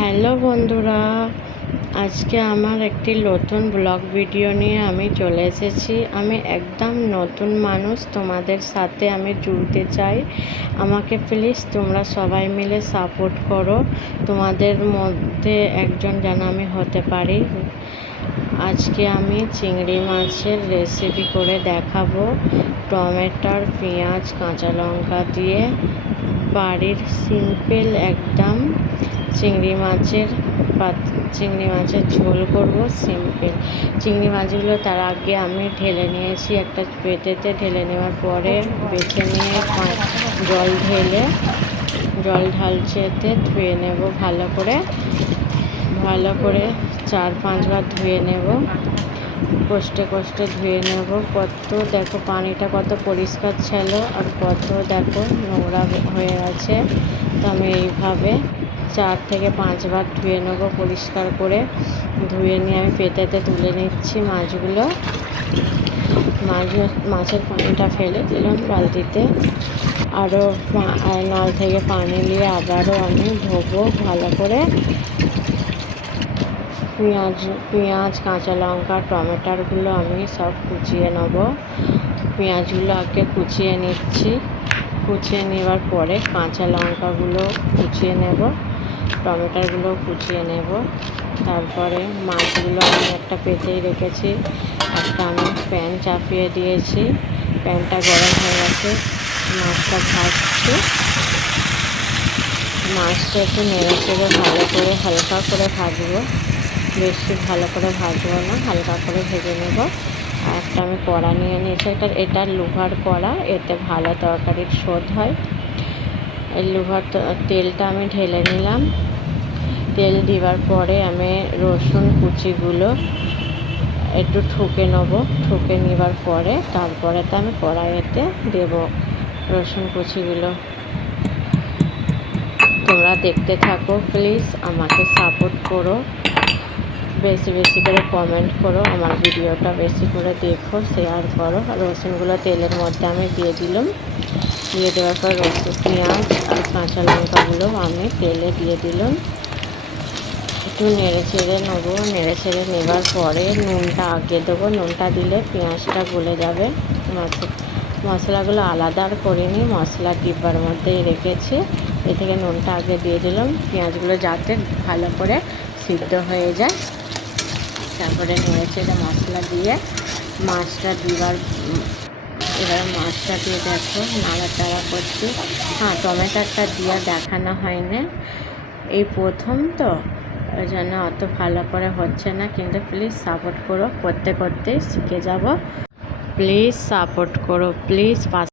Hello বন্ধুরা, আজকে আমার একটি নতুন ব্লগ ভিডিও নিয়ে আমি চলে এসেছি। আমি একদম নতুন মানুষ, তোমাদের সাথে আমি জুড়তে চাই। আমাকে প্লিজ তোমরা সবাই মিলে সাপোর্ট করো। তোমাদের মধ্যে একজন যেন আমি হতে পারি। আজকে আমি চিংড়ি মাছের রেসিপি করে দেখাবো, টমেটোর, পেঁয়াজ, কাঁচা লঙ্কা দিয়ে বাড়ির সিম্পল একদম চিংড়ি মাছের ঝোল করব। সিম্পল চিংড়ি মাছগুলো তার আগে আমি ঢেলে নিয়েছি একটা পেটেতে। ঢেলে নেওয়ার পরে বেছে নিয়ে জল ঢালছে, এতে ধুয়ে নেব ভালো করে 4-5 বার ধুয়ে নেব। কষ্টে ধুয়ে নেব। কত দেখো পানিটা কত পরিষ্কার ছিল, আর কত দেখো নোংরা হয়ে আছে। তো আমি এইভাবে 4 থেকে 5 বার ধুয়ে নেব পরিষ্কার করে। ধুয়ে নিয়ে আমি পেটেতে তুলে নিচ্ছি মাছগুলো। মাছের পানিটা ফেলে দিলাম বালতিতে। আরও নল থেকে পানি নিয়ে আবারও আমি ধোবো ভালো করে। পেঁয়াজ, কাঁচা লঙ্কা, টমেটোগুলো আমি সব কুচিয়ে নেব। পেঁয়াজগুলো আগে কুচিয়ে নিচ্ছি। কুচিয়ে নেওয়ার পরে কাঁচা লঙ্কাগুলো কুচিয়ে নেব, টমেটোগুলো কুচিয়ে নেব। তারপরে মাছগুলো আমি একটা পেতেই রেখেছি। একটা আমি প্যান চাপিয়ে দিয়েছি, প্যানটা গরম হয়ে গেছে। মাছটা ভাজছি। মাছটা একটু নেড়ে চেড়ে ভালো করে হালকা করে ভাজবো। বেশি ভালো করে ভাজবো না, হালকা করে ভেজে নেব। আর একটা আমি কড়া নিয়ে নিয়েছি। এটা লোহার কড়া, এতে ভালো তরকারির স্বাদ হয়। এই লোহার তেলটা আমি ঢেলে নিলাম। তেল দেওয়ার পরে আমি রসুন কুচিগুলো একটু ঠুকে নেব। ঠুকে নেবার পরে তারপরে তো আমি কড়াইতে দেব রসুন কুচিগুলো। তোমরা দেখতে থাকো, প্লিজ আমাকে সাপোর্ট করো। বেশি করে কমেন্ট করো, আমার ভিডিওটা বেশি করে দেখো, শেয়ার করো। রসুনগুলো তেলের মধ্যে আমি দিয়ে দিলাম। দিয়ে দেওয়ার পর পেঁয়াজ আর কাঁচা লঙ্কাগুলো আমি তেলে দিয়ে দিলাম। একটু নেড়ে চেড়ে নেবো। নেড়ে চেড়ে নেবার পরে নুনটা আগে দেবো। নুনটা দিলে পেঁয়াজটা গলে যাবে। মশলাগুলো আলাদা আর করিনি, মশলা ডিব্বার মধ্যেই রেখেছি। এ থেকে নুনটা আগে দিয়ে দিলাম, পেঁয়াজগুলো যাতে ভালো করে সিদ্ধ হয়ে যায়। তারপরে নেড়ে চেড়ে মশলা দিয়ে মাছটা এবার মাছটা দিয়ে দেখো নাড়াচাড়া করছি। হ্যাঁ, টমেটোটা দিয়ে দেখানো হয়নি, এই প্রথম তো, ওই জন্য অত ভালো করে হচ্ছে না। কিন্তু প্লিজ সাপোর্ট করো, করতে শিখে যাব। প্লিজ সাপোর্ট করো, প্লিজ।